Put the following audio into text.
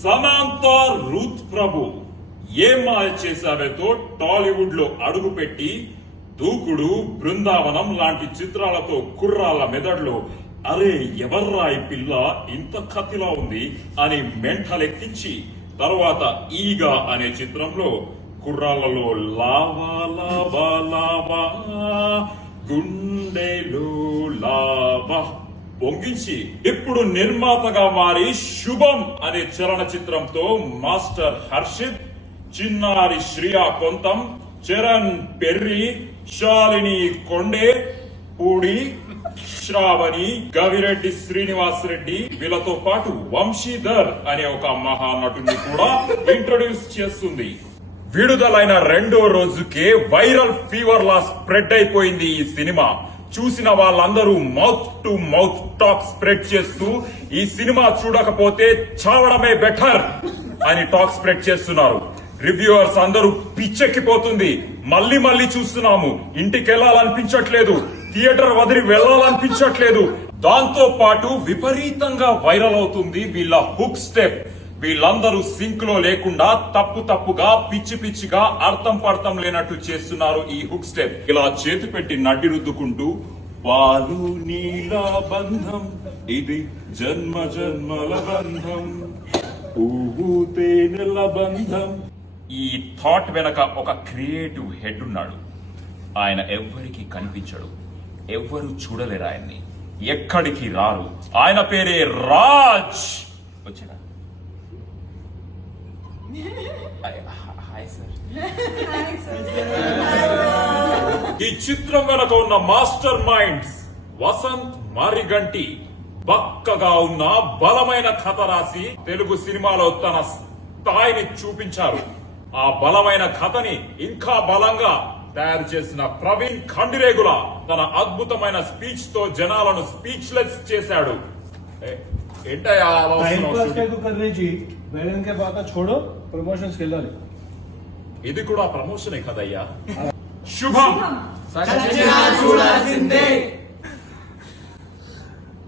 Samantha Ruth ప్రభు ఏం మాయ చేశావేతో టాలీవుడ్ లో అడుగుపెట్టి దూకుడు, బృందావనం లాంటి చిత్రాలతో కుర్రాళ్ళ మెదడులో అరే ఎవర్రా ఈ పిల్ల ఇంత కత్తిలా ఉంది అని మెంటలెక్కించి తర్వాత ఈగా అనే చిత్రంలో కుర్రాళ్లలో లావా లావా లావా గుండెలో లావా పొంగించి ఇప్పుడు నిర్మాతగా మారి శుభం అనే చలనచిత్రంతో మాస్టర్ హర్షిత్, చిన్నారి శ్రియా కొంతం, చరణ్ పెర్రి, శాలిని కొండే, పూడి శ్రావణి, గవిరెడ్డి శ్రీనివాస్ రెడ్డి వీళ్ళతో పాటు వంశీధర్ అనే ఒక మహానటుని కూడా ఇంట్రొడ్యూస్ చేస్తుంది. విడుదలైన రెండో రోజుకే వైరల్ ఫీవర్ లా స్ప్రెడ్ అయిపోయింది ఈ సినిమా. చూసిన వాళ్ళందరూ mouth to mouth talk spread చేస్తూ ఈ సినిమా చూడకపోతే చావడమే బెటర్ అని టాక్ స్ప్రెడ్ చేస్తున్నారు. రివ్యూవర్స్ అందరూ పిచ్చెక్కిపోతుంది, మళ్ళీ మళ్ళీ చూస్తున్నాము, ఇంటికి వెళ్లాలనిపించట్లేదు, థియేటర్ వదిలి వెళ్లాలనిపించట్లేదు. దాంతో పాటు విపరీతంగా వైరల్ అవుతుంది వీళ్ళ హుక్ స్టెప్. వీళ్ళందరూ సింక్ లో లేకుండా తప్పుగా పిచ్చి పిచ్చిగా అర్థం పడతం లేనట్టు చేస్తున్నారు ఈ హుక్ స్టెప్. ఇలా చేతి పెట్టి నడ్డి రుద్దుకుంటూ పాలు నీల బంధం ఇది జన్మ జన్మల బంధం, పువ్వు తేనెల బంధం. ఈ థాట్ వెనక ఒక క్రియేటివ్ హెడ్ ఉన్నాడు. ఆయన ఎవ్వరికి కనిపించడు, ఎవ్వరు చూడలేరు ఆయన్ని, ఎక్కడికి రారు. ఆయన పేరే రాజ్. వచ్చాడా? ఈ చిత్రం వెనక ఉన్న మాస్టర్ మైండ్స్ వసంత్ మారిగంటి బక్కగా ఉన్న బలమైన కథ రాసి తెలుగు సినిమాలో తన స్థాయిని చూపించారు. ఆ బలమైన కథని ఇంకా బలంగా తయారు చేసిన ప్రవీణ్ ఖండిరేగుల తన అద్భుతమైన స్పీచ్ తో జనాలను స్పీచ్లెస్ చేశాడు. ఇది కూడా ప్రమోషనే కదయ్యా. శుభం.